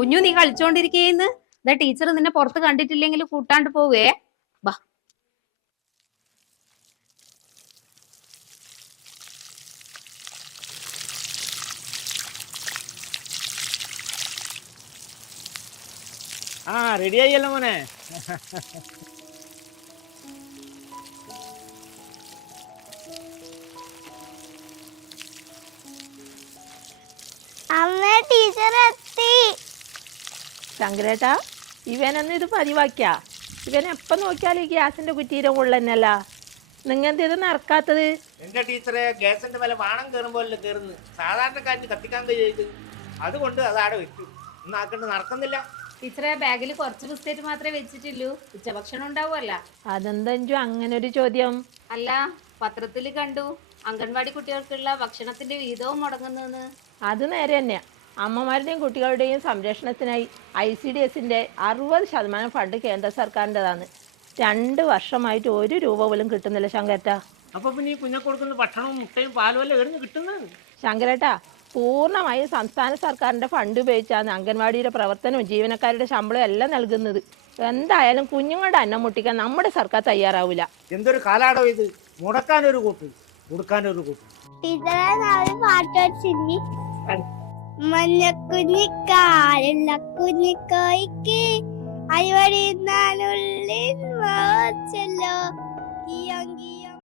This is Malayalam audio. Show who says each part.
Speaker 1: കുഞ്ഞു നീ കളിച്ചോണ്ടിരിക്കേന്ന് ഇതാ ടീച്ചർ നിന്നെ പുറത്ത് കണ്ടിട്ടില്ലെങ്കിൽ കൂട്ടാണ്ട് പോവേ. ബാ
Speaker 2: ആ റെഡി ആയില്ലോ മോനെ.
Speaker 3: അമ്മ ടീച്ചർ
Speaker 4: ശങ്കരേട്ടാ ഇവനൊന്നും ഇത് പതിവാക്കിയാ. ഇവൻ എപ്പം നോക്കിയാലും ഈ ഗ്യാസിന്റെ കുറ്റീരം കൊള്ളന്നല്ല നിങ്ങന്ത് ഇത് നടക്കാത്തത്?
Speaker 2: എന്റെ ടീച്ചറെ ഗ്യാസിന്റെ വില വാണം കയറുമ്പോഴല്ലേ കയറുന്നു സാധാരണക്കാരന് കത്തിക്കാൻ കഴിയത് അതുകൊണ്ട് അത് ആടെ വെച്ചു ഒന്നാക്കണ്ട് നടക്കുന്നില്ല.
Speaker 1: ടീച്ചറെ ബാഗിൽ കുറച്ച് ബിസ്ക്കറ്റ് മാത്രമേ വെച്ചിട്ടുള്ളൂ. ഉച്ചഭക്ഷണം ഉണ്ടാവുമല്ല.
Speaker 4: അതെന്തെഞ്ചു അങ്ങനെ ഒരു ചോദ്യം?
Speaker 1: അല്ല പത്രത്തിൽ കണ്ടു. അംഗൻവാടി കുട്ടികൾക്കുള്ള ഭക്ഷണത്തിന്റെ വിഹിതവും മുടങ്ങുന്നെന്ന്
Speaker 4: അത് നേരെ തന്നെയാ. അമ്മമാരുടെയും കുട്ടികളുടെയും സംരക്ഷണത്തിനായി ഐ സി ഡി എസിന്റെ അറുപത് ശതമാനം ഫണ്ട് കേന്ദ്ര സർക്കാരിന്റെതാണ് രണ്ട് വർഷമായിട്ട് ഒരു രൂപ പോലും കിട്ടുന്നില്ല ശങ്കരേട്ടാ.
Speaker 2: അപ്പൊ പിന്നെ ഈ കുഞ്ഞെ കൊടുക്കുന്ന ഭക്ഷണവും മുട്ടയും പാലും അല്ലേ എറിഞ്ഞ് കിട്ടുന്നത്?
Speaker 4: ശങ്കരേട്ട പൂർണമായും സംസ്ഥാന സർക്കാരിന്റെ ഫണ്ട് ഉപയോഗിച്ചാണ് അംഗൻവാടിയുടെ പ്രവർത്തനവും ജീവനക്കാരുടെ ശമ്പളവും എല്ലാം നൽകുന്നത്. എന്തായാലും കുഞ്ഞുങ്ങളുടെ അന്നം മുട്ടിക്കാൻ നമ്മുടെ സർക്കാർ തയ്യാറാവില്ല
Speaker 2: എന്തൊരു കാലാടോ ഇത്? മുടക്കാനൊരു കൂട്ട് കൊടുക്കാനൊരു കൂട്ട്.
Speaker 3: ടീച്ചറെ നാളെ പാട്ട് വെച്ചിനി മഞ്ഞക്കുഞ്ഞിക്കാലുള്ള കുഞ്ഞിക്കോയ്ക്ക് അരിവടി നാനുള്ളിൽ മോച്ച.